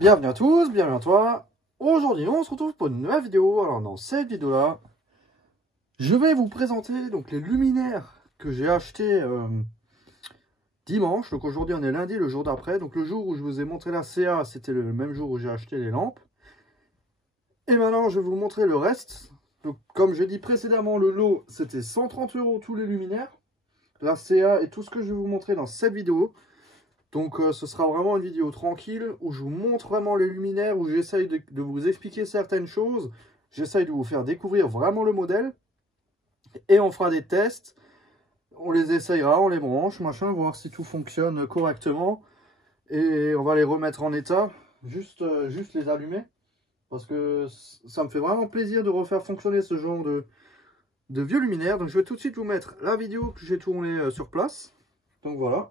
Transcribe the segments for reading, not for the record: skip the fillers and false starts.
Bienvenue à tous, bienvenue à toi. Aujourd'hui, on se retrouve pour une nouvelle vidéo. Alors, dans cette vidéo-là, je vais vous présenter donc les luminaires que j'ai achetés dimanche. Donc aujourd'hui, on est lundi, le jour d'après. Donc le jour où je vous ai montré la CA, c'était le même jour où j'ai acheté les lampes. Et maintenant, je vais vous montrer le reste. Donc, comme j'ai dit précédemment, le lot, c'était 130 € tous les luminaires. La CA et tout ce que je vais vous montrer dans cette vidéo. Donc ce sera vraiment une vidéo tranquille où je vous montre vraiment les luminaires, où j'essaye de vous expliquer certaines choses. J'essaye de vous faire découvrir vraiment le modèle. Et on fera des tests. On les essayera, on les branche, machin, voir si tout fonctionne correctement. Et on va les remettre en état. Juste les allumer. Parce que ça me fait vraiment plaisir de refaire fonctionner ce genre de vieux luminaires. Donc je vais tout de suite vous mettre la vidéo que j'ai tournée sur place. Donc voilà.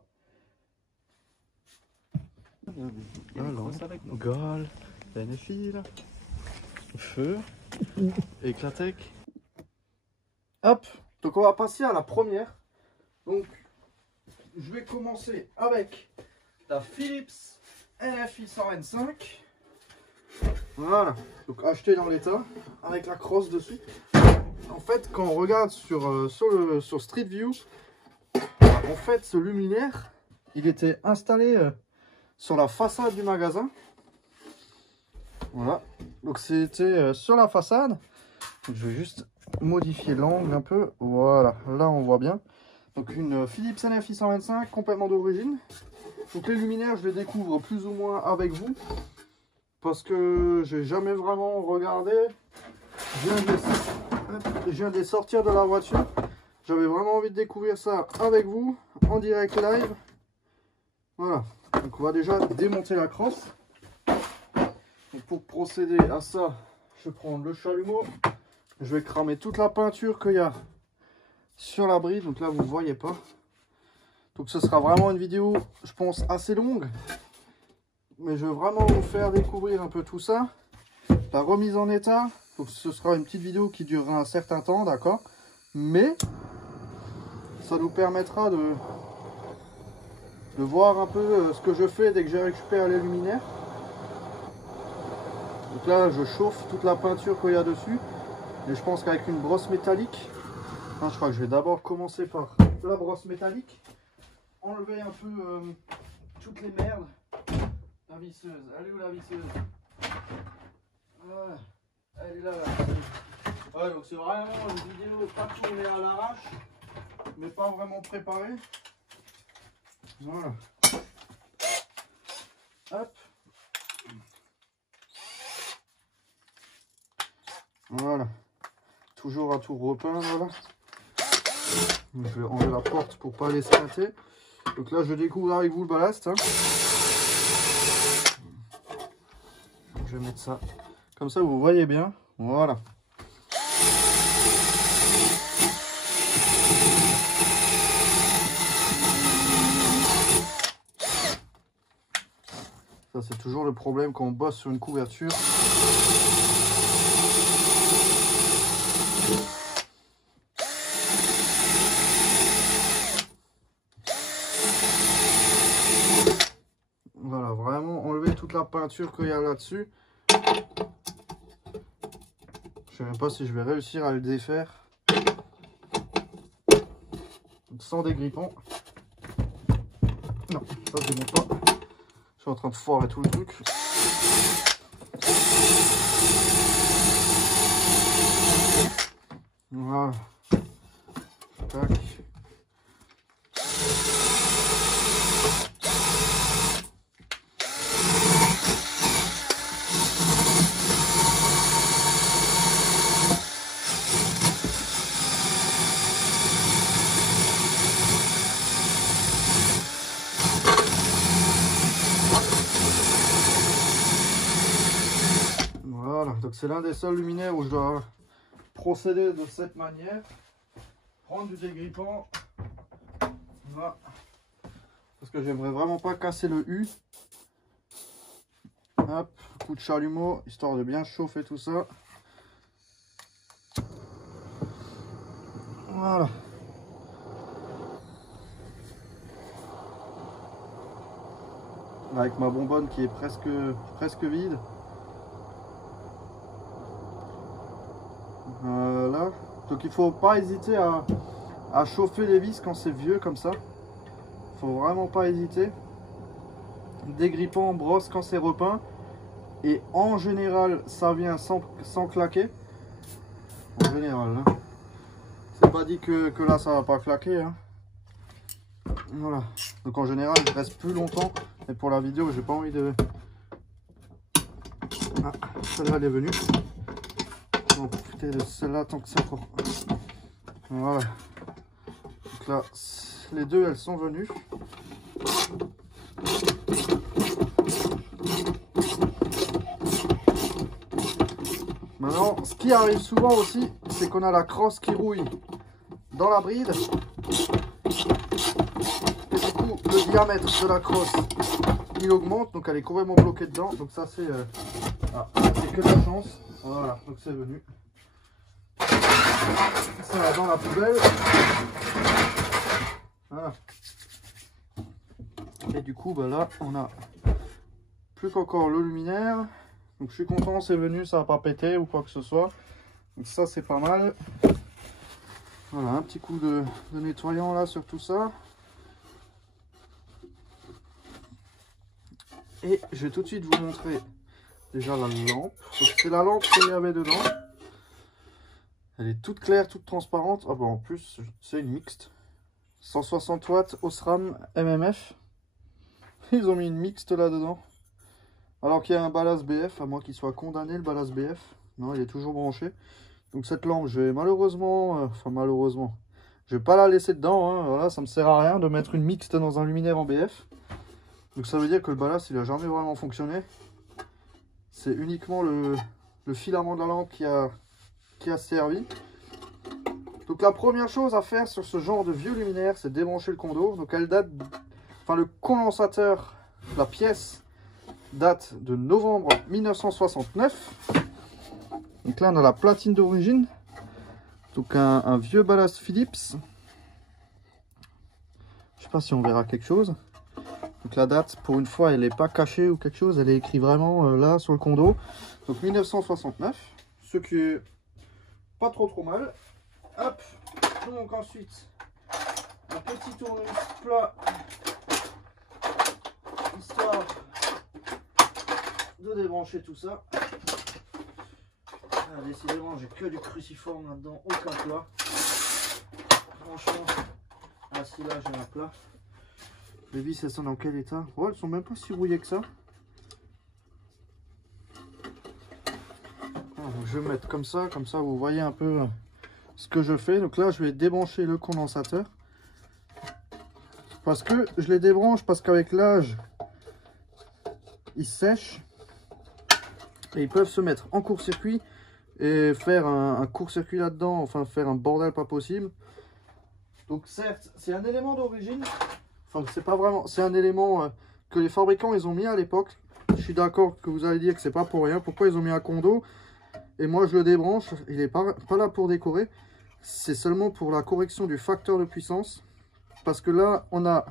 La lampe, Goal, Benefil, feu, Éclatec. Hop, donc on va passer à la première. Donc je vais commencer avec la Philips NFI 125. Voilà, donc acheté dans l'état, avec la crosse dessus. En fait, quand on regarde sur Street View, en fait ce luminaire, il était installé sur la façade du magasin. Voilà, donc c'était sur la façade. Donc, je vais juste modifier l'angle un peu. Voilà, là on voit bien. Donc une Philips NFI 125 complètement d'origine. Donc les luminaires, je les découvre plus ou moins avec vous. Parce que j'ai jamais vraiment regardé. Je viens de les sortir de la voiture. J'avais vraiment envie de découvrir ça avec vous, en direct live. Voilà, donc on va déjà démonter la crosse. Donc pour procéder à ça, je prends le chalumeau. Je vais cramer toute la peinture qu'il y a sur la bride. Donc là, vous ne voyez pas. Donc ce sera vraiment une vidéo, je pense, assez longue. Mais je veux vraiment vous faire découvrir un peu tout ça. La remise en état. Donc ce sera une petite vidéo qui durera un certain temps, d'accord. Mais ça nous permettra de voir un peu ce que je fais dès que je récupère les luminaires. Donc là, je chauffe toute la peinture qu'il y a dessus. Et je pense qu'avec une brosse métallique, je crois que je vais d'abord commencer par la brosse métallique. Enlever un peu toutes les merdes. La visseuse, elle est où la visseuse? Ah, elle est là, la visseuse. Ouais, donc c'est vraiment une vidéo pas tournée à l'arrache, mais pas vraiment préparée. Voilà. Hop. Voilà. Toujours à tout repeindre, là. Je vais enlever la porte pour pas les squatter. Donc là, je découvre avec vous le ballast. Hein. Je vais mettre ça comme ça, vous voyez bien. Voilà. Ça, c'est toujours le problème quand on bosse sur une couverture. Voilà, vraiment enlever toute la peinture qu'il y a là-dessus. Je sais même pas si je vais réussir à le défaire sans dégrippant. Non, ça je démonte pas. Je suis en train de foirer tout le truc. Voilà. Tac. Voilà, donc c'est l'un des seuls luminaires où je dois procéder de cette manière. Prendre du dégrippant. Voilà. Parce que j'aimerais vraiment pas casser le U. Hop, coup de chalumeau, histoire de bien chauffer tout ça. Voilà. avec ma bonbonne qui est presque vide. Voilà. Donc il faut pas hésiter à chauffer les vis quand c'est vieux comme ça. Faut vraiment pas hésiter. Dégrippant, brosse quand c'est repeint. Et en général, ça vient sans claquer. En général, hein. C'est pas dit que là ça va pas claquer, hein. Voilà. Donc en général, je reste plus longtemps. Et pour la vidéo, j'ai pas envie de... Ah, celle-là elle est venue. On va profiter de celle-là tant que c'est encore. Voilà. Donc là, les deux elles sont venues. Maintenant, ce qui arrive souvent aussi, c'est qu'on a la crosse qui rouille dans la bride. Et du coup, le diamètre de la crosse, il augmente, donc elle est complètement bloquée dedans. Donc ça, c'est que de la chance. Voilà, donc c'est venu. Ça va dans la poubelle. Voilà. Et du coup, bah là, on a plus qu'encore le luminaire. Donc je suis content, c'est venu, ça n'a pas pété ou quoi que ce soit. Donc ça, c'est pas mal. Voilà, un petit coup de nettoyant là sur tout ça. Et je vais tout de suite vous montrer déjà la lampe. C'est la lampe qu'il y avait dedans. Elle est toute claire, toute transparente. Ah bah en plus, c'est une mixte. 160 watts Osram MMF. Ils ont mis une mixte là-dedans. Alors qu'il y a un ballast BF, à moins qu'il soit condamné le ballast BF. Non, il est toujours branché. Donc cette lampe, je vais malheureusement... je vais pas la laisser dedans. Hein. Voilà, ça me sert à rien de mettre une mixte dans un luminaire en BF. Donc ça veut dire que le ballast, il a jamais vraiment fonctionné. C'est uniquement le filament de la lampe qui a servi. Donc la première chose à faire sur ce genre de vieux luminaire, c'est débrancher le condo. Donc elle date... Enfin le condensateur, la pièce... date de novembre 1969. Donc là on a la platine d'origine. Donc un vieux ballast Philips. Je sais pas si on verra quelque chose. Donc la date, pour une fois, elle n'est pas cachée ou quelque chose. Elle est écrite vraiment là sur le condo. Donc 1969. Ce qui est pas trop mal. Hop. Donc ensuite, un petit tournevis plat. Histoire de débrancher tout ça. Ah, décidément, j'ai que du cruciforme là-dedans, aucun plat. Franchement, ah si là j'ai un plat. Les vis elles sont dans quel état? Oh, elles sont même pas si rouillées que ça. Ah, donc je vais mettre comme ça vous voyez un peu ce que je fais. Donc là je vais débrancher le condensateur. Parce que je les débranche parce qu'avec l'âge, ils sèchent. Et ils peuvent se mettre en court-circuit et faire un court-circuit là-dedans, enfin faire un bordel pas possible. Donc certes, c'est un élément d'origine, enfin c'est pas vraiment, c'est un élément que les fabricants ils ont mis à l'époque. Je suis d'accord que vous allez dire que c'est pas pour rien. Pourquoi ils ont mis un condo? Et moi je le débranche, il est pas là pour décorer. C'est seulement pour la correction du facteur de puissance. Parce que là, on a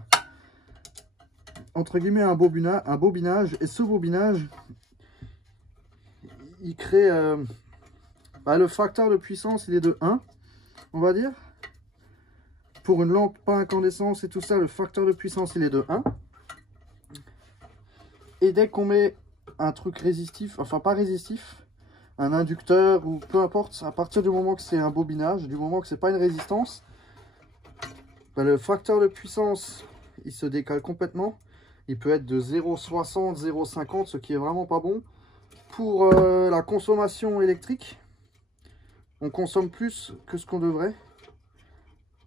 entre guillemets un bobinage, et ce bobinage il crée le facteur de puissance, il est de 1, on va dire. Pour une lampe pas incandescence et tout ça, le facteur de puissance il est de 1. Et dès qu'on met un truc résistif, enfin pas résistif, un inducteur ou peu importe, à partir du moment que c'est un bobinage, du moment que c'est pas une résistance, le facteur de puissance il se décale complètement. Il peut être de 0,60, 0,50, ce qui est vraiment pas bon. Pour la consommation électrique, on consomme plus que ce qu'on devrait.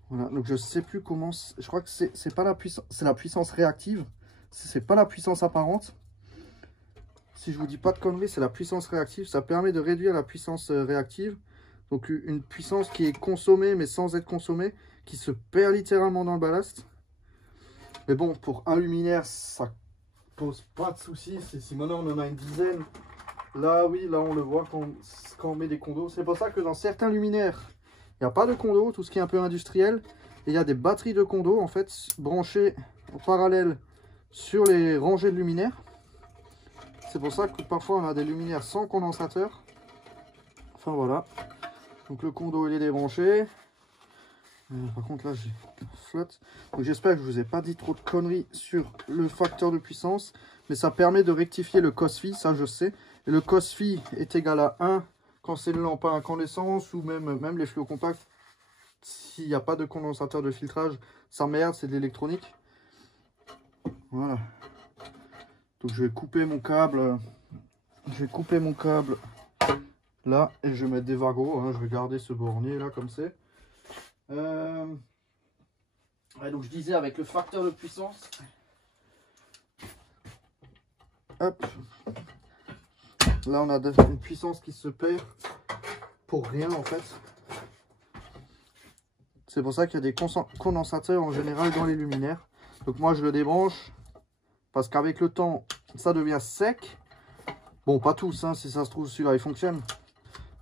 Voilà, donc je sais plus comment, je crois que c'est pas la puissance, c'est la puissance réactive, c'est pas la puissance apparente. Si je vous dis pas de conneries, c'est la puissance réactive. Ça permet de réduire la puissance réactive. Donc une puissance qui est consommée mais sans être consommée, qui se perd littéralement dans le ballast. Mais bon, pour un luminaire, ça pose pas de soucis. Si maintenant on en a une dizaine, là oui, là on le voit quand on met des condos. C'est pour ça que dans certains luminaires, il n'y a pas de condo, tout ce qui est un peu industriel. Et il y a des batteries de condo en fait branchées en parallèle sur les rangées de luminaires. C'est pour ça que parfois on a des luminaires sans condensateur. Enfin voilà. Donc le condo il est débranché. Par contre là j'ai flotte. Donc j'espère que je vous ai pas dit trop de conneries sur le facteur de puissance. Mais ça permet de rectifier le COSFI, ça je sais. Et le COSFI est égal à 1 quand c'est une lampe à incandescence ou même les fluos compacts. S'il n'y a pas de condensateur de filtrage, ça merde, c'est de l'électronique. Voilà. Donc je vais couper mon câble. Là et je vais mettre des wagons. Hein, je vais garder ce bornier là comme c'est. Ouais, donc je disais avec le facteur de puissance. Hop. Là on a une puissance qui se perd pour rien en fait. C'est pour ça qu'il y a des condensateurs en général dans les luminaires. Donc moi je le débranche parce qu'avec le temps ça devient sec. Bon pas tous hein, si ça se trouve celui-là il fonctionne.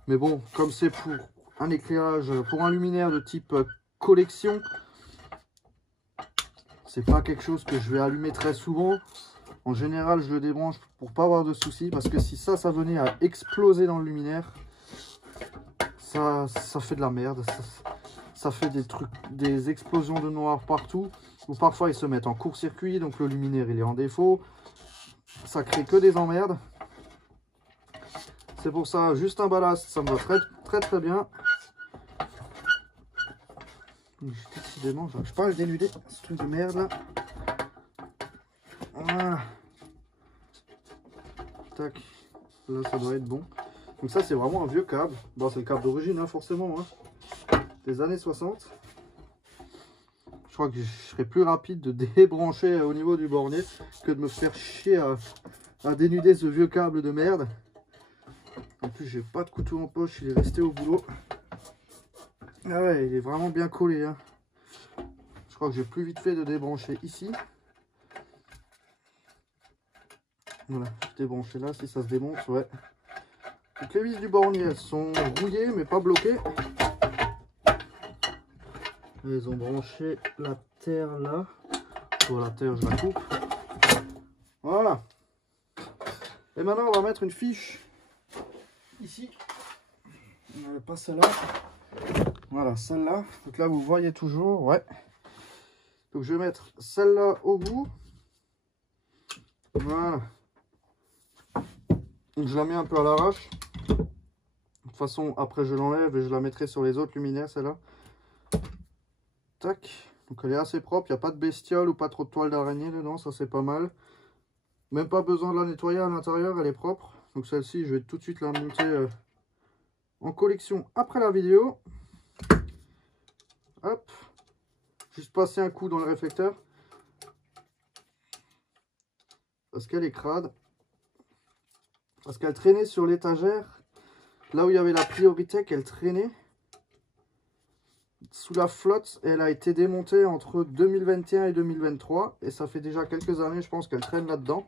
Mais bon comme c'est pour un éclairage, pour un luminaire de type collection, c'est pas quelque chose que je vais allumer très souvent. En général je le débranche pour pas avoir de soucis. Parce que si ça venait à exploser dans le luminaire, ça fait de la merde. Ça fait des trucs, des explosions de noir partout. Ou parfois ils se mettent en court-circuit, donc le luminaire il est en défaut. Ça crée que des emmerdes. C'est pour ça, juste un ballast, ça me va très bien. Décidément, j'arrive pas à le dénuder, ce truc de merde là. Voilà. Tac. Là, ça doit être bon. Donc ça, c'est vraiment un vieux câble. Bon, c'est le câble d'origine, hein, forcément. Hein. Des années 60. Je crois que je serais plus rapide de débrancher au niveau du bornier que de me faire chier à dénuder ce vieux câble de merde. En plus, j'ai pas de couteau en poche, il est resté au boulot. Ah ouais, il est vraiment bien collé. Hein. Je crois que j'ai plus vite fait de débrancher ici. Voilà, je débranché là, si ça se démonte, ouais. Donc les vis du bornier, elles sont rouillées, mais pas bloquées. Ils ont branché la terre là. Bon, la terre, je la coupe. Voilà. Et maintenant, on va mettre une fiche ici. Pas celle-là. Voilà, celle-là. Donc là, vous voyez toujours, ouais. Donc je vais mettre celle-là au bout. Voilà. Donc je la mets un peu à l'arrache. De toute façon, après je l'enlève et je la mettrai sur les autres luminaires, celle-là. Tac. Donc elle est assez propre, il n'y a pas de bestiole ou pas trop de toile d'araignée dedans, ça c'est pas mal. Même pas besoin de la nettoyer à l'intérieur, elle est propre. Donc celle-ci, je vais tout de suite la monter en collection après la vidéo. Hop. Juste passer un coup dans le réflecteur. Parce qu'elle est crade. Parce qu'elle traînait sur l'étagère. Là où il y avait la priorité, qu'elle traînait sous la flotte. Et elle a été démontée entre 2021 et 2023. Et ça fait déjà quelques années, je pense, qu'elle traîne là-dedans.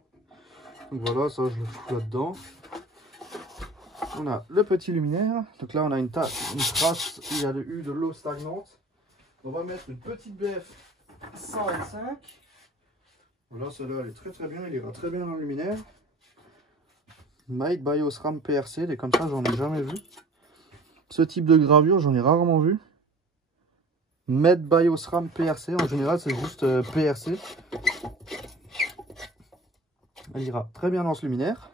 Donc voilà, ça je le fous là-dedans. On a le petit luminaire. Donc là, on a une trace où il y a eu de l'eau stagnante. On va mettre une petite BF 125. Voilà, celle-là, elle est très bien. Elle ira très bien dans le luminaire. Made by Osram PRC. Des comme ça, j'en ai jamais vu. Ce type de gravure, j'en ai rarement vu. Made by Osram PRC. En général, c'est juste PRC. Elle ira très bien dans ce luminaire.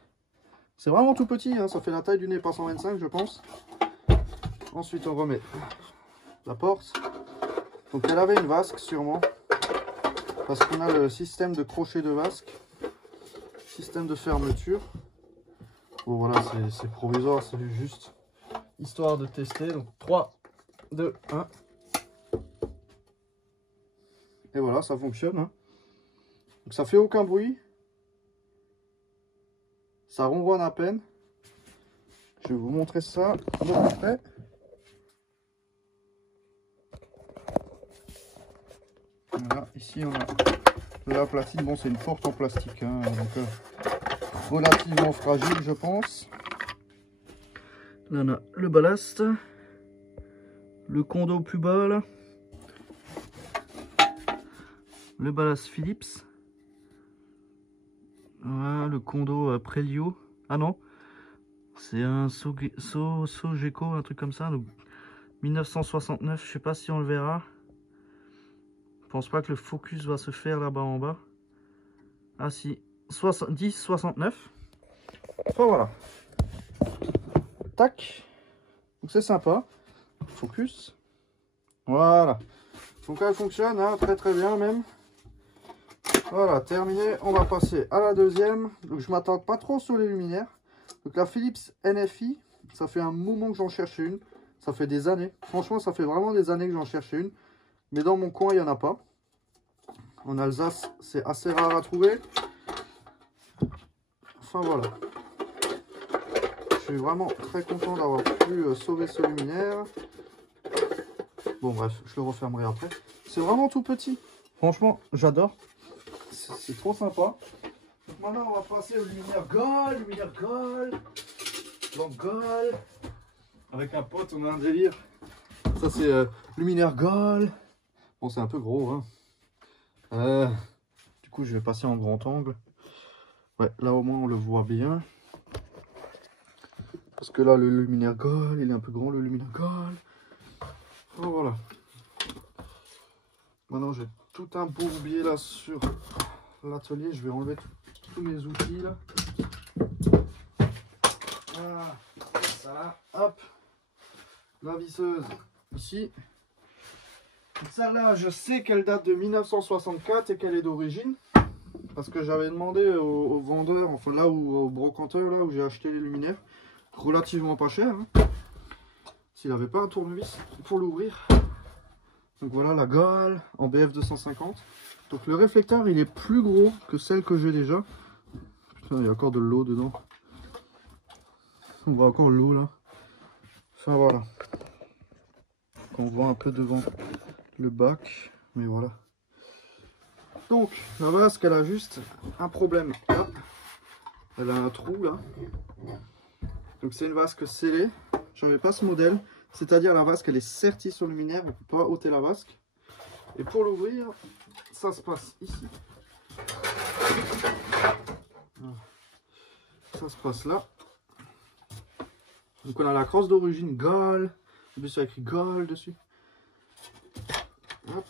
C'est vraiment tout petit, hein, ça fait la taille du NEPA 125 je pense. Ensuite on remet la porte. Donc elle avait une vasque sûrement. Parce qu'on a le système de crochet de vasque. Système de fermeture. Bon voilà, c'est provisoire, c'est juste histoire de tester. Donc 3, 2, 1. Et voilà, ça fonctionne. Hein. Donc ça fait aucun bruit. Ça ronronne à peine. Je vais vous montrer ça de plus près. Voilà, ici on a la platine. Bon, c'est une porte en plastique, hein, donc relativement fragile, je pense. Là, on a le ballast. Le condo plus bas, là. Le ballast Philips. Voilà, le condo Prelio. Ah non, c'est un Sogeco, un truc comme ça. Donc 1969, je sais pas si on le verra. Je pense pas que le focus va se faire là-bas en bas. Ah si, 10-69. Enfin voilà. Tac. Donc c'est sympa. Focus. Voilà. Donc elle fonctionne hein, très très bien même. Voilà, terminé. On va passer à la deuxième. Donc je m'attarde pas trop sur les luminaires. Donc la Philips NFI, ça fait un moment que j'en cherchais une. Ça fait des années. Franchement, ça fait vraiment des années que j'en cherchais une. Mais dans mon coin, il n'y en a pas. En Alsace, c'est assez rare à trouver. Enfin voilà. Je suis vraiment très content d'avoir pu sauver ce luminaire. Bon bref, je le refermerai après. C'est vraiment tout petit. Franchement, j'adore. C'est trop sympa. Donc maintenant, on va passer au luminaire Gold. Luminaire Gold. Donc Gold. Avec un pote, on a un délire. Ça, c'est luminaire Gold. Bon, c'est un peu gros. Hein. Du coup, je vais passer en grand angle. Ouais, là au moins, on le voit bien. Parce que là, le luminaire Gold, il est un peu grand, le luminaire Gold. Oh, voilà. Maintenant, j'ai tout un bourbier là sur l'atelier. Je vais enlever tous mes outils là. Voilà. Ça là, hop. La visseuse ici. Celle-là, je sais qu'elle date de 1964 et qu'elle est d'origine. Parce que j'avais demandé au vendeur, enfin là où au brocanteur, là où j'ai acheté les luminaires, relativement pas cher. Hein, s'il n'avait pas un tournevis pour l'ouvrir. Donc voilà la Goal en BF 250. Donc le réflecteur il est plus gros que celle que j'ai déjà. Putain, il y a encore de l'eau dedans. On voit encore l'eau là. Enfin voilà. On voit un peu devant le bac. Mais voilà. Donc la vasque elle a juste un problème là. Elle a un trou là. Donc c'est une vasque scellée. J'avais pas ce modèle. C'est-à-dire la vasque elle est sertie sur le luminaire. On ne peut pas ôter la vasque. Et pour l'ouvrir, ça se passe ici. Ça se passe là. Donc on a la crosse d'origine Goal. En plus il y a écrit Goal dessus. Hop.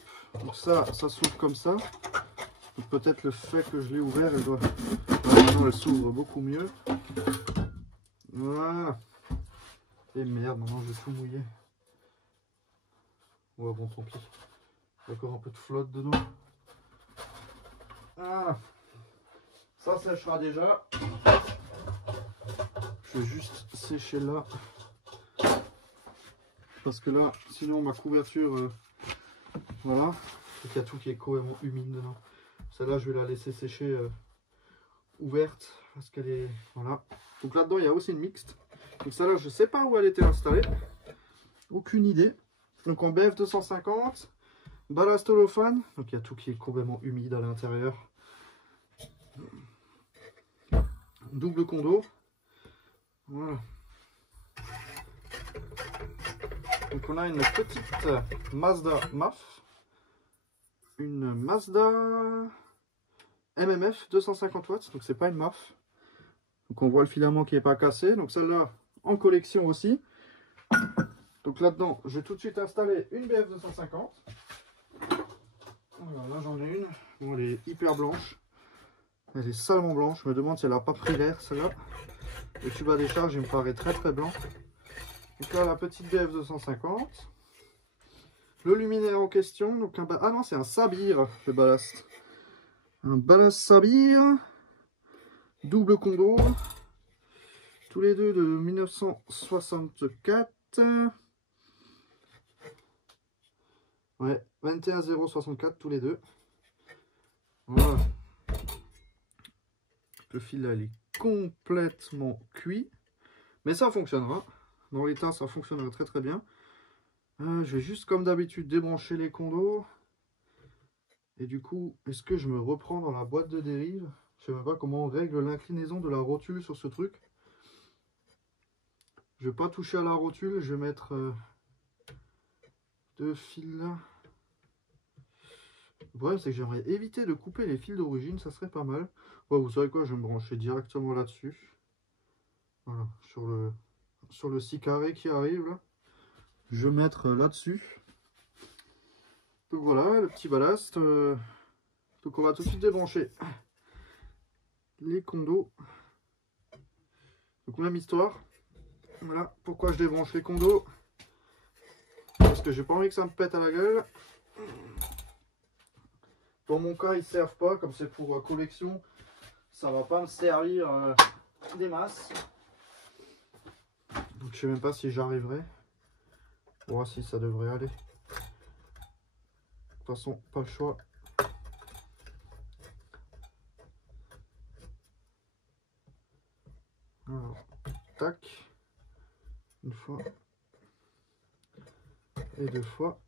Donc ça s'ouvre comme ça. Peut-être le fait que je l'ai ouvert, elle doit... Maintenant elle s'ouvre beaucoup mieux. Voilà. Et merde, maintenant je vais tout mouiller. Ouais bon tant pis. Il y a encore un peu de flotte dedans. Voilà. Ça séchera déjà. Je vais juste sécher là. Parce que là, sinon ma couverture, voilà. Il y a tout qui est complètement humide dedans. Celle-là, je vais la laisser sécher ouverte. Parce qu'elle est... Voilà. Donc là-dedans, il y a aussi une mixte. Donc celle-là, je ne sais pas où elle était installée. Aucune idée. Donc en BF 250. Ballast holophane. Donc il y a tout qui est complètement humide à l'intérieur. Double condo. Voilà. Donc on a une petite Mazda MAF. Une Mazda MMF 250 watts. Donc c'est pas une MAF. Donc on voit le filament qui n'est pas cassé. Donc celle-là en collection aussi. Donc là-dedans, je vais tout de suite installer une BF 250. Alors là j'en ai une. Bon, elle est hyper blanche. Elle est salement blanche. Je me demande si elle n'a pas pris l'air celle-là. Le tube à décharge il me paraît très très blanc. Donc là la petite BF 250. Le luminaire en question. Donc ah non, c'est un Sabir le ballast. Un ballast Sabir. Double condo. Tous les deux de 1964. Ouais, 21064 tous les deux. Voilà. Le fil là, il est complètement cuit. Mais ça fonctionnera. Dans l'état, ça fonctionnera très très bien. Je vais juste comme d'habitude débrancher les condos. Et du coup, est-ce que je me reprends dans la boîte de dérive? Je sais même pas comment on règle l'inclinaison de la rotule sur ce truc. Je vais pas toucher à la rotule, je vais mettre deux fils là. Le problème, c'est que j'aimerais éviter de couper les fils d'origine, ça serait pas mal. Ouais, vous savez quoi, je vais me brancher directement là-dessus. Voilà, sur le 6 carré qui arrive là. Je vais mettre là-dessus. Donc voilà, le petit ballast. Donc on va tout de suite débrancher les condos. Donc même histoire. Voilà pourquoi je débranche les condos. Parce que j'ai pas envie que ça me pète à la gueule. Dans mon cas, ils servent pas, comme c'est pour collection, ça va pas me servir des masses. Donc je sais même pas si j'arriverai. Bon, si ça devrait aller. De toute façon, pas le choix. Alors, tac. Une fois. Et deux fois.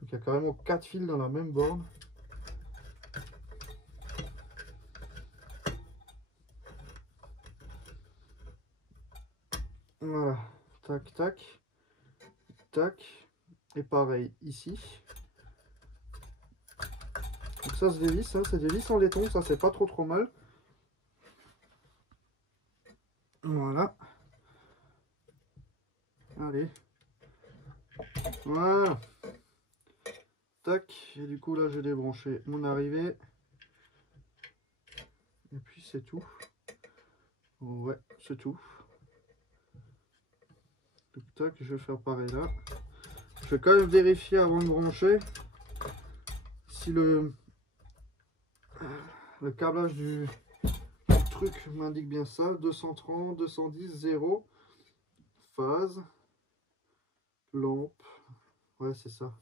Donc il y a carrément 4 fils dans la même borne. Voilà. Tac, tac. Tac. Et pareil ici. Donc ça se dévisse, hein, c'est des vis en laiton, ça c'est pas trop mal. Voilà. Allez. Voilà. Tac. Et du coup là j'ai débranché mon arrivée. Et puis c'est tout. Ouais, c'est tout. Donc tac, je vais faire pareil là. Je vais quand même vérifier avant de brancher si le câblage du truc m'indique bien ça. 230, 210, 0. Phase. Lampe. Ouais, c'est ça.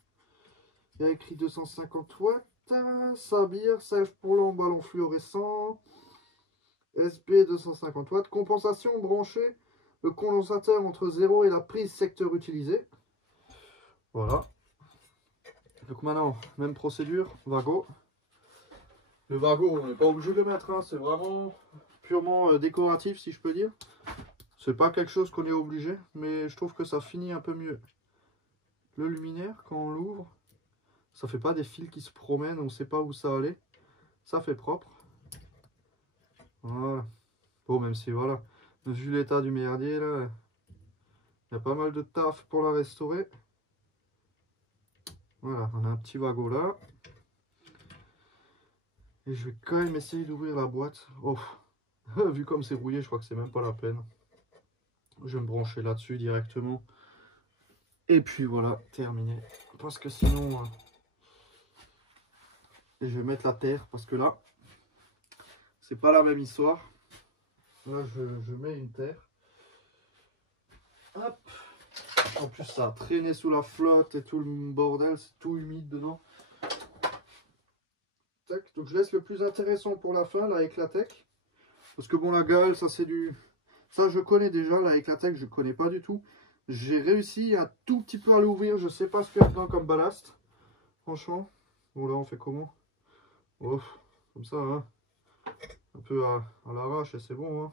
Il y a écrit 250 watts. Sabir, sèche pour lampe, ballon fluorescent. SB 250 watts. Compensation branchée. Le condensateur entre 0 et la prise secteur utilisée. Voilà. Donc maintenant, même procédure, Wago. Le Wago, on n'est pas obligé de le mettre, hein, c'est vraiment purement décoratif si je peux dire. C'est pas quelque chose qu'on est obligé, mais je trouve que ça finit un peu mieux. Le luminaire, quand on l'ouvre, ça fait pas des fils qui se promènent, on sait pas où ça allait. Ça fait propre. Voilà. Bon, même si voilà, vu l'état du merdier là, il y a pas mal de taf pour la restaurer. Voilà, on a un petit Wago là. Et je vais quand même essayer d'ouvrir la boîte. Oh, vu comme c'est rouillé, je crois que c'est même pas la peine. Je vais me brancher là-dessus directement. Et puis voilà, terminé. Parce que sinon... Et je vais mettre la terre, parce que là, c'est pas la même histoire. Là, je mets une terre. Hop. En plus, ça a traîné sous la flotte et tout le bordel, c'est tout humide dedans. Tac. Donc je laisse le plus intéressant pour la fin, là, avec la tech. Parce que bon, la gale, ça c'est du... Ça, je connais déjà, là, avec la tech, je connais pas du tout. J'ai réussi un tout petit peu à l'ouvrir, je sais pas ce qu'il y a dedans comme ballast. Franchement. Bon, là, on fait comment? Oh, comme ça, hein. Un peu à l'arrache et c'est bon, hein.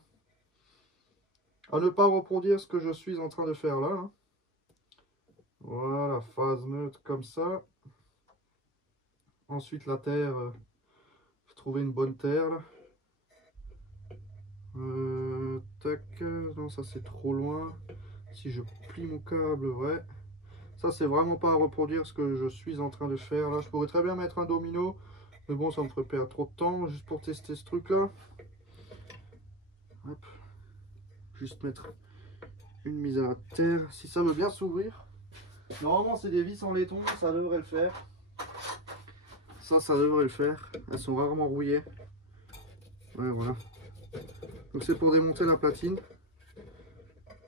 À ne pas reproduire ce que je suis en train de faire là, hein. Voilà, phase neutre comme ça. Ensuite, la terre, faut trouver une bonne terre là. Tac, non, ça c'est trop loin. Si je plie mon câble, ouais. Ça, c'est vraiment pas à reproduire ce que je suis en train de faire là. Je pourrais très bien mettre un domino, mais bon, ça me ferait perdre trop de temps juste pour tester ce truc là. Hop. Juste mettre une mise à terre, si ça veut bien s'ouvrir. Normalement, c'est des vis en laiton, ça devrait le faire. Ça devrait le faire. Elles sont rarement rouillées. Ouais, voilà. Donc c'est pour démonter la platine.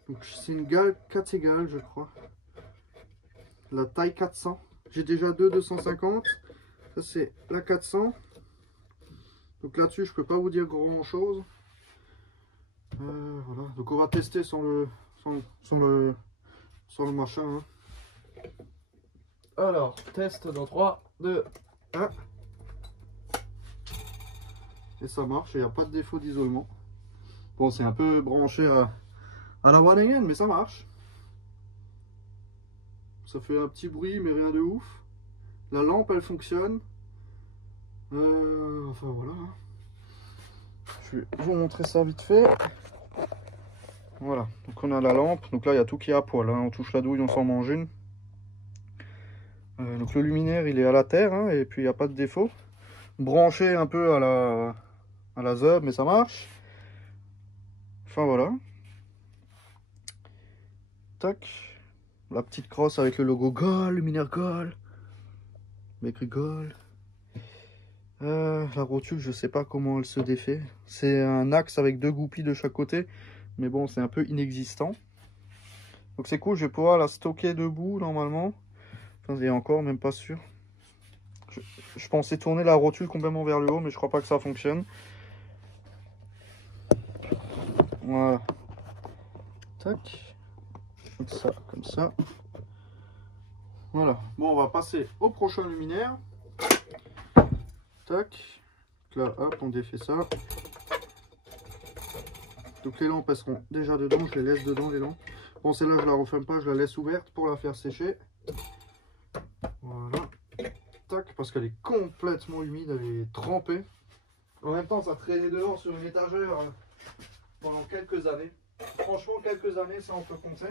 Donc c'est une gale 4 égales, je crois. La taille 400. J'ai déjà deux 250. Ça c'est la 400. Donc là-dessus, je peux pas vous dire grand chose. Voilà. Donc on va tester sans le machin. Hein. Alors, test dans 3, 2, 1. Et ça marche, il n'y a pas de défaut d'isolement. Bon, c'est un peu branché à la one again, mais ça marche. Ça fait un petit bruit, mais rien de ouf. La lampe, elle fonctionne. Enfin voilà. Je vais vous montrer ça vite fait. Voilà, donc on a la lampe. Donc là, il y a tout qui est à poil, hein. On touche la douille, on s'en mange une. Donc le luminaire, il est à la terre, hein, et puis il n'y a pas de défaut. Branché un peu à la ZUB, mais ça marche. Enfin voilà. Tac. La petite crosse avec le logo Gol, luminaire Gol. Écrit Gol. La rotule, je sais pas comment elle se défait. C'est un axe avec 2 goupilles de chaque côté. Mais bon, c'est un peu inexistant. Donc c'est cool, je vais pouvoir la stocker debout normalement. Enfin, et encore, même pas sûr. Je pensais tourner la rotule complètement vers le haut, mais je crois pas que ça fonctionne. Voilà. Tac. Comme ça. Voilà. Bon, on va passer au prochain luminaire. Tac. Là, hop, on défait ça. Donc les lampes, elles seront déjà dedans. Je les laisse dedans, les lampes. Bon, celle-là, je la referme pas. Je la laisse ouverte pour la faire sécher. Voilà. Tac, parce qu'elle est complètement humide. Elle est trempée. En même temps, ça traînait dehors sur une étagère pendant quelques années. Franchement, quelques années, ça on peut compter.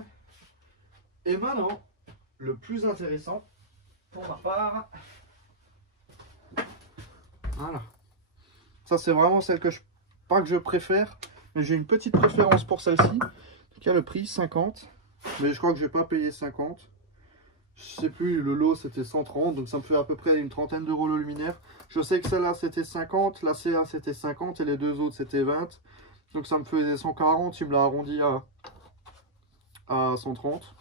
Et maintenant, le plus intéressant, pour ma part, voilà. Ça, c'est vraiment celle que pas que je préfère, mais j'ai une petite préférence pour celle-ci, qui a le prix 50. Mais je crois que je vais pas payer 50. Je sais plus, le lot c'était 130, donc ça me fait à peu près une trentaine d'euros le luminaire. Je sais que celle-là c'était 50, la CA c'était 50 et les deux autres c'était 20. Donc ça me faisait 140, il me l'a arrondi à 130.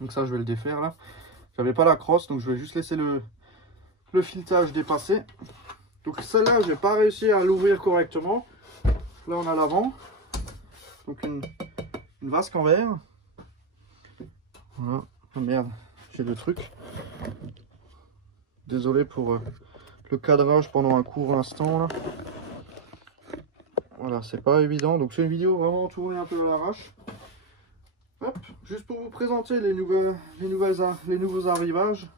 Donc ça je vais le défaire là. J'avais pas la crosse, donc je vais juste laisser le filetage dépasser. Donc celle-là, j'ai pas réussi à l'ouvrir correctement. Là on a l'avant. Donc une vasque en verre. Voilà. Ah merde, j'ai le truc. Désolé pour le cadrage pendant un court instant là. Voilà, c'est pas évident. Donc c'est une vidéo vraiment tournée un peu à l'arrache. Hop, juste pour vous présenter les nouveaux arrivages.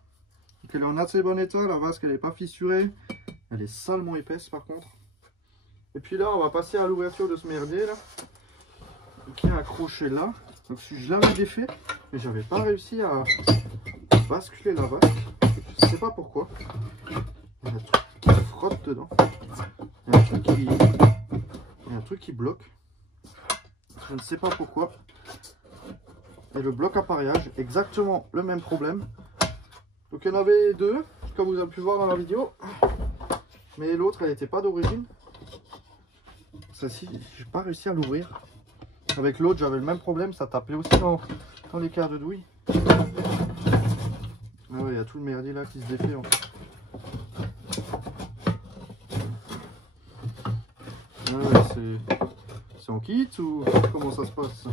Donc elle est en assez bon état, la vasque elle n'est pas fissurée. Elle est salement épaisse par contre. Et puis là on va passer à l'ouverture de ce merdier là. Qui est accroché là. Donc je l'avais défait, mais j'avais pas réussi à basculer la vasque. Je sais pas pourquoi. Il y a un truc qui frotte dedans. Il y a un truc qui bloque. Je ne sais pas pourquoi. Et le bloc appareillage, exactement le même problème. Donc il y en avait deux, comme vous avez pu voir dans la vidéo. Mais l'autre, elle n'était pas d'origine. Celle-ci, j'ai pas réussi à l'ouvrir. Avec l'autre, j'avais le même problème, ça tapait aussi dans l'écart de douille. Ah ouais, il y a tout le merdier là qui se défait en fait. Ah ouais, c'est en kit ou comment ça se passe?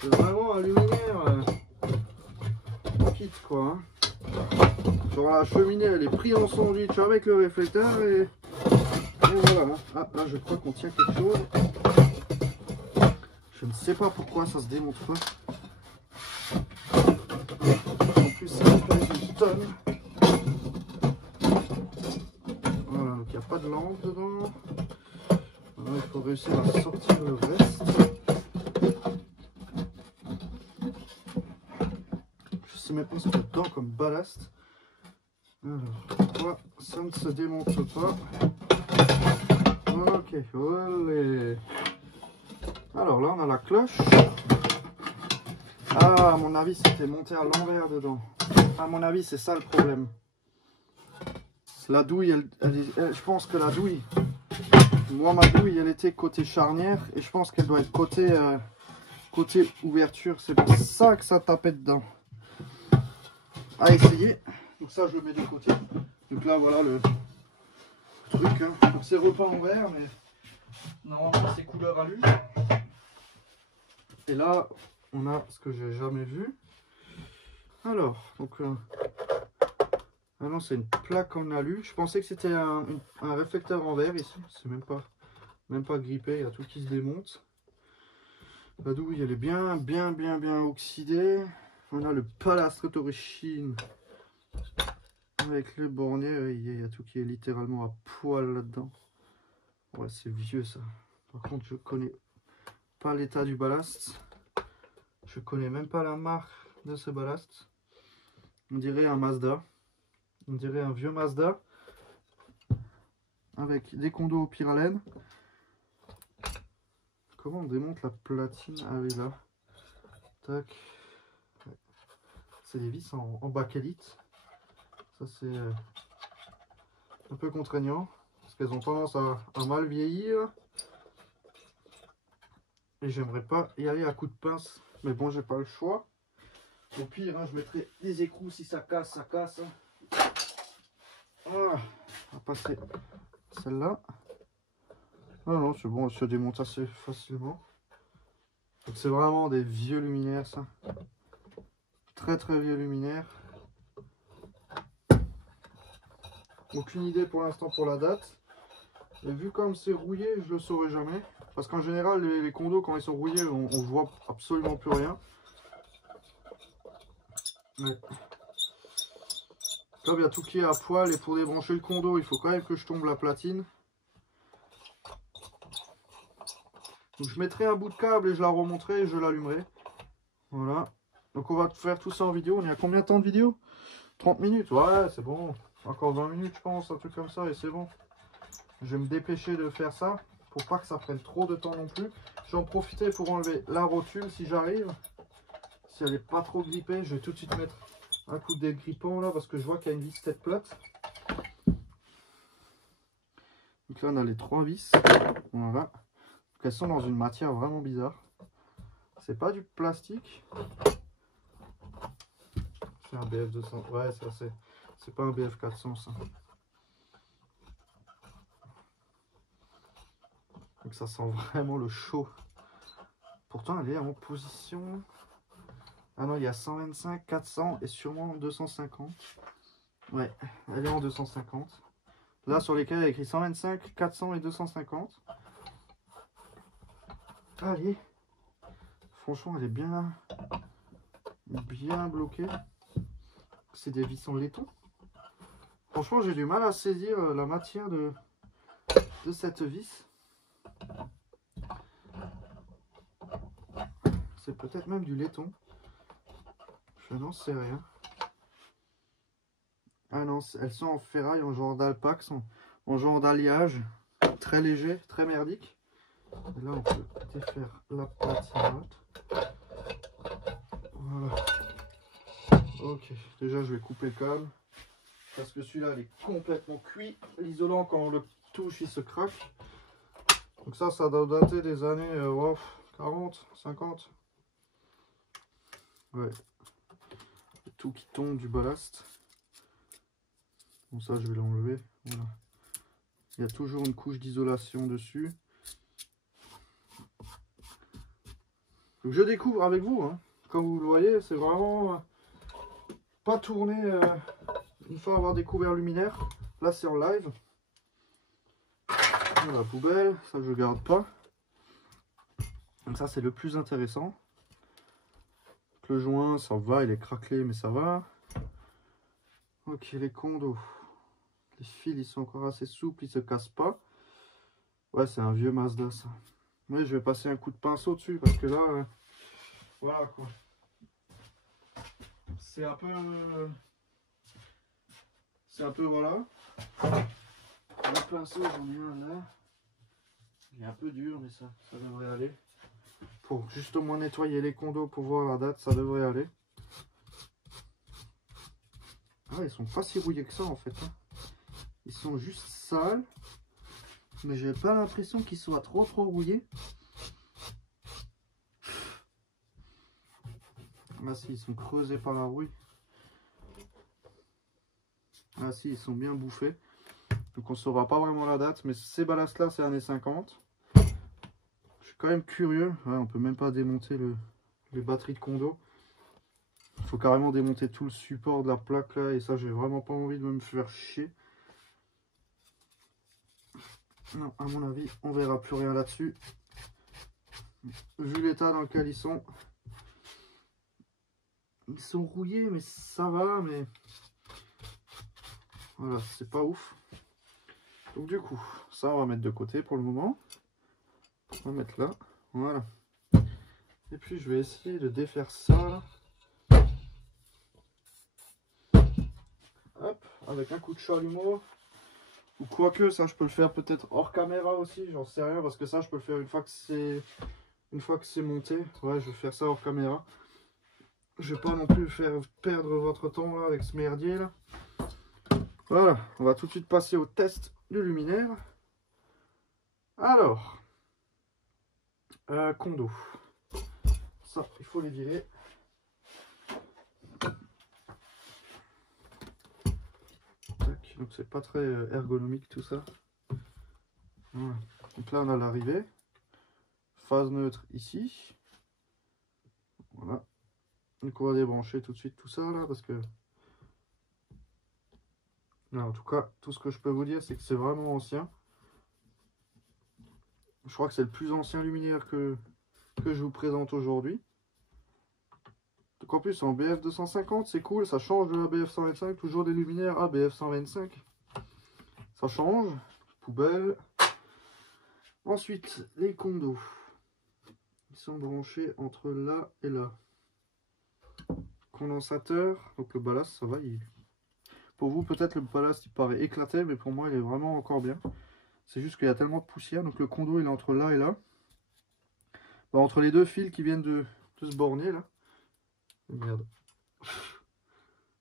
C'est vraiment un luminaire en kit quoi. Hein. Genre la cheminée elle est prise en sandwich avec le réflecteur et voilà. Ah là je crois qu'on tient quelque chose. Je ne sais pas pourquoi ça se démonte pas. En plus ça pèse une tonne. Voilà, donc il n'y a pas de lampe dedans. Voilà, il faut réussir à sortir le reste. Je sais même pas ce qu'il y a dedans comme ballast. Alors, pourquoi ça ne se démonte pas? Ok, olé. Alors là on a la cloche. Ah, à mon avis c'était monté à l'envers dedans. À mon avis c'est ça le problème. La douille, je pense que la douille, moi ma douille elle était côté charnière et je pense qu'elle doit être côté ouverture. C'est pour ça que ça tapait dedans. À essayer. Donc ça je le mets de côté. Donc là voilà le truc. Hein. C'est repeint en vert mais normalement c'est couleur alu. Et là on a ce que j'ai jamais vu. Alors donc ah non, c'est une plaque en alu. Je pensais que c'était un réflecteur en verre ici. C'est même pas grippé, il y a tout qui se démonte. La douille elle est bien oxydée. On a le Palastre Origine avec le bornier, il y a tout qui est littéralement à poil là-dedans. Ouais, c'est vieux ça. Par contre, je connais pas l'état du ballast. Je connais même pas la marque de ce ballast. On dirait un Mazda. On dirait un vieux Mazda avec des condos au pyralène. Comment on démonte la platine? Ah oui, là. Tac. C'est des vis en bakélite. Ça, c'est un peu contraignant parce qu'elles ont tendance à mal vieillir. Et j'aimerais pas y aller à coups de pince. Mais bon, j'ai pas le choix. Au pire, hein, je mettrai des écrous. Si ça casse, ça casse. Ah, on va passer celle-là. Ah non, c'est bon, elle se démonte assez facilement. Donc c'est vraiment des vieux luminaires, ça. Très vieux luminaires. Aucune idée pour l'instant pour la date. Et vu comme c'est rouillé, je le saurai jamais. Parce qu'en général, les condos, quand ils sont rouillés, on voit absolument plus rien. Mais comme il y a tout qui est à poil et pour débrancher le condo, il faut quand même que je tombe la platine. Donc je mettrai un bout de câble et je la remonterai et je l'allumerai. Voilà. Donc on va faire tout ça en vidéo. On est à combien de temps de vidéo? 30 minutes. Ouais, c'est bon. Encore 20 minutes, je pense, un truc comme ça et c'est bon. Je vais me dépêcher de faire ça pour pas que ça prenne trop de temps non plus. Je vais en profiter pour enlever la rotule si j'arrive. Si elle n'est pas trop grippée, je vais tout de suite mettre un coup de dégrippant là parce que je vois qu'il y a une vis tête plate. Donc là on a les 3 vis. Voilà. Donc elles sont dans une matière vraiment bizarre. C'est pas du plastique. C'est un BF200. Ouais, ça c'est pas un BF400 ça. Donc ça sent vraiment le chaud. Pourtant elle est en position... Ah non, il y a 125, 400 et sûrement 250. Ouais, elle est en 250. Là sur lesquels il y a écrit 125, 400 et 250. Allez. Franchement elle est bien bloquée. C'est des vis en laiton. Franchement j'ai du mal à saisir la matière de cette vis. C'est peut-être même du laiton. Je n'en sais rien. Ah non, elles sont en ferraille, en genre d'alpac, en genre d'alliage. Très léger, très merdique. Et là on peut défaire la platine. Voilà. Ok, déjà je vais couper le câble. Parce que celui-là il est complètement cuit. L'isolant quand on le touche il se craque. Donc ça doit dater des années 40, 50. Ouais. Tout qui tombe du ballast. Bon ça je vais l'enlever. Voilà. Il y a toujours une couche d'isolation dessus. Donc je découvre avec vous. Hein. Comme vous le voyez, c'est vraiment pas tourné une fois avoir découvert luminaire. Là c'est en live. Voilà, la poubelle, ça je garde pas. Donc ça c'est le plus intéressant. Le joint, ça va, il est craquelé, mais ça va. Ok, les condos. Les fils, ils sont encore assez souples, ils se cassent pas. Ouais, c'est un vieux Mazda, ça. Oui, je vais passer un coup de pinceau dessus, parce que là, voilà, quoi. C'est un peu... voilà. Le pinceau, j'en ai un là. Il est un peu dur, mais ça devrait aller. Pour juste au moins nettoyer les condos pour voir la date, ça devrait aller. Ah, ils sont pas si rouillés que ça en fait. Hein. Ils sont juste sales. Mais j'ai pas l'impression qu'ils soient trop rouillés. Ah si, ils sont creusés par la rouille. Ah si, ils sont bien bouffés. Donc on saura pas vraiment la date. Mais ces ballasts là, c'est années 50. Je suis quand même curieux. Ouais, on peut même pas démonter les batteries de condo. Il faut carrément démonter tout le support de la plaque là. Et ça, j'ai vraiment pas envie de me faire chier. Non, à mon avis, on verra plus rien là-dessus. vu l'état dans lequel ils sont rouillés, mais ça va, mais voilà, c'est pas ouf. Donc du coup, ça on va mettre de côté pour le moment. On va mettre là, voilà. Et puis je vais essayer de défaire ça. Hop, avec un coup de chalumeau. Ou quoique, ça je peux le faire peut-être hors caméra aussi, j'en sais rien, parce que ça je peux le faire une fois que c'est monté. Ouais, je vais faire ça hors caméra. Je vais pas non plus faire perdre votre temps là avec ce merdier là. Voilà, on va tout de suite passer au test du luminaire. Alors, condo. Ça, il faut les virer. Tac, donc c'est pas très ergonomique tout ça. Voilà. Donc là on a l'arrivée. Phase neutre ici. Voilà. Donc on va débrancher tout de suite tout ça là parce que... Non, en tout cas, tout ce que je peux vous dire c'est que c'est vraiment ancien. Je crois que c'est le plus ancien luminaire que je vous présente aujourd'hui. Donc en plus en BF 250 c'est cool, ça change de la BF 125, toujours des luminaires à BF 125. Ça change, poubelle. Ensuite les condos, ils sont branchés entre là et là. Condensateur, donc le ballast ça va, pour vous peut-être le ballast il paraît éclaté, mais pour moi il est vraiment encore bien. C'est juste qu'il y a tellement de poussière, donc le condo il est entre là et là. Bah, entre les deux fils qui viennent de se borner là. Merde.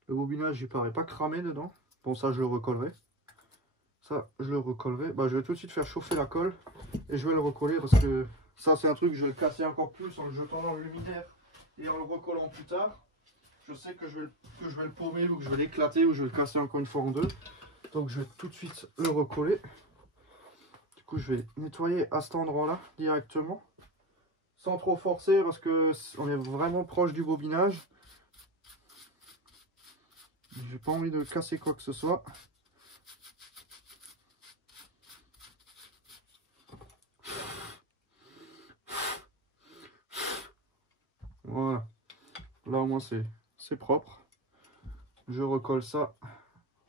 Le bobinage il paraît pas cramé dedans. Bon ça je le recollerai. Ça je le recollerai. Bah, je vais tout de suite faire chauffer la colle et je vais le recoller parce que ça c'est un truc, je vais le casser encore plus en le jetant dans le luminaire et en le recollant plus tard. Je sais que je vais le paumer ou que je vais l'éclater ou je vais le casser encore une fois en deux. Donc je vais tout de suite le recoller. Du coup je vais nettoyer à cet endroit là directement. Sans trop forcer parce que on est vraiment proche du bobinage. J'ai pas envie de casser quoi que ce soit. Voilà. Là au moins c'est propre. Je recolle ça.